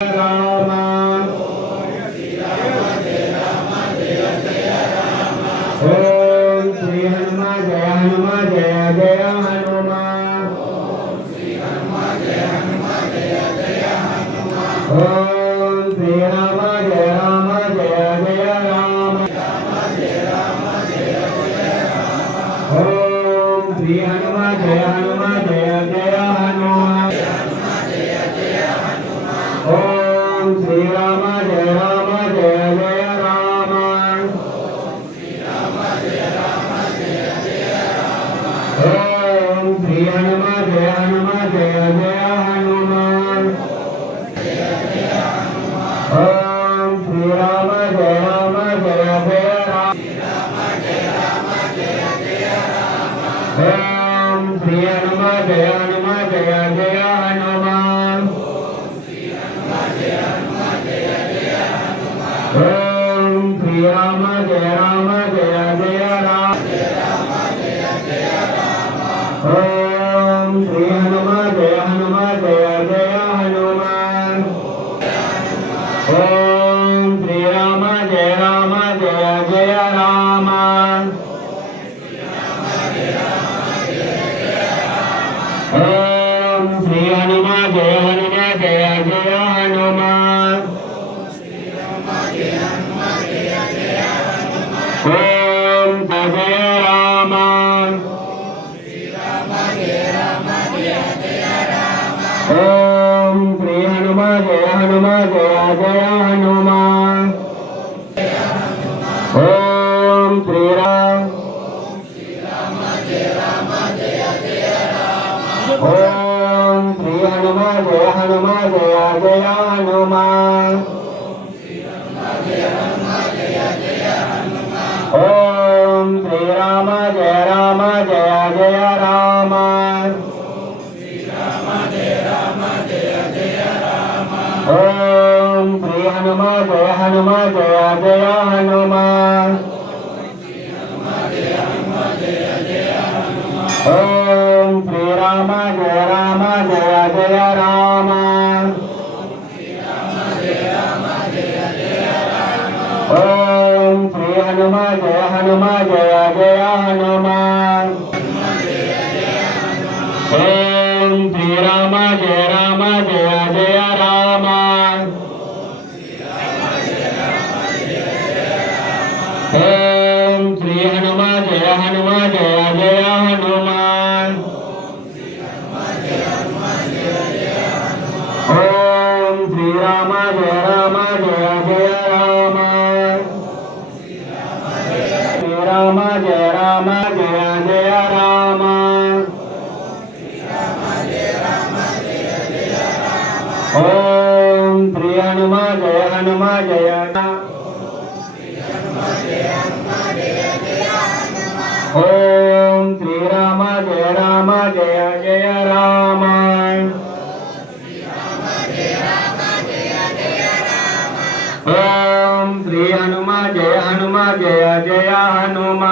ರಾಮ ಓಂ ಶ್ರೀ ಹನುಮ ಜಯ ಜಯ ಜಯ ಹನುಮ ಓಂ ಶ್ರೀ ರಾಮ ಜಯ ಜಯ ಜಯ ರಾಮ ಓಂ ಶ್ರೀ ಹನುಮ ಜಯ ಜಯ ಜಯ ಹನುಮ ಓಂ ಶ್ರೀ ರಾಮ ಜಯ ಜಯ ರಾಮ ಓಂ ಶ್ರೀ ಹನುಮ ಜಯ ಜಯ ಜಯ ಹನುಮ ಓಂ ಶ್ರೀ ರಾಮ ಜಯ ಜಯ ಜಯ ರಾಮ ಓಂ ಶ್ರೀ ಹನುಮ ಜಯ ಜಯ ಜಯ ಹನುಮ ಓಂ ಶ್ರೀ ರಾಮ ಜಯ ಜಯ ಜಯ ರಾಮ ಓಂ ಶ್ರೀ ಹನುಮ ಜಯ ಜಯ ಜಯ ಹನುಮ ಓಂ ಶ್ರೀ ರಾಮ ಜಯ ಜಯ ಜಯ ರಾಮ ಓಂ ಶ್ರೀ ಹನುಮ ಜಯ ಜಯ ಜಯ ಹನುಮ ಓಂ ಜಯ ರಾಮ ಓಂ ಶ್ರೀ ಹನುಮ ಜಯ ಜಯ ಹನುಮ ಓಂ ಶ್ರೀ ರಾಮ ಓಂ ಶ್ರೀ ಹನುಮ ಜಯ ಜಯ ಜಯ ಹನುಮ ಓಂ ಶ್ರೀ ರಾಮ ಜಯ ಜಯ ರಾಮ ಓಂ ಶ್ರೀ ಹನುಮ ಜಯ ಜಯ ಹನುಮ ಓಂ ಶ್ರೀ ರಾಮ ಜಯ ಜಯ ರಾಮ ಓಂ ಶ್ರೀ ಹನುಮ ಜಯ ಜಯ ಹನುಮ ಓಂ ಶ್ರೀ ರಾಮ ಜಯ ಜಯ ರಾಮ ಓಂ ಶ್ರೀ ಹನುಮ ಜಯ ಜಯ ಹನುಮ ಓಂ ಶ್ರೀ ರಾಮ ಜಯ ಜಯ ರಾಮ ಶ್ರೀ ರಾಮ ಜಯ ಜಯ ರಾಮ ಓಂ ಶ್ರೀ ಹನುಮ ಜಯ ಜಯ ಓಂ ಶ್ರೀ ರಾಮ ಜಯ ಜಯ ರಾಮ ಓಂ ಶ್ರೀ ಹನುಮ ಜಯ ಜಯ ಹನುಮ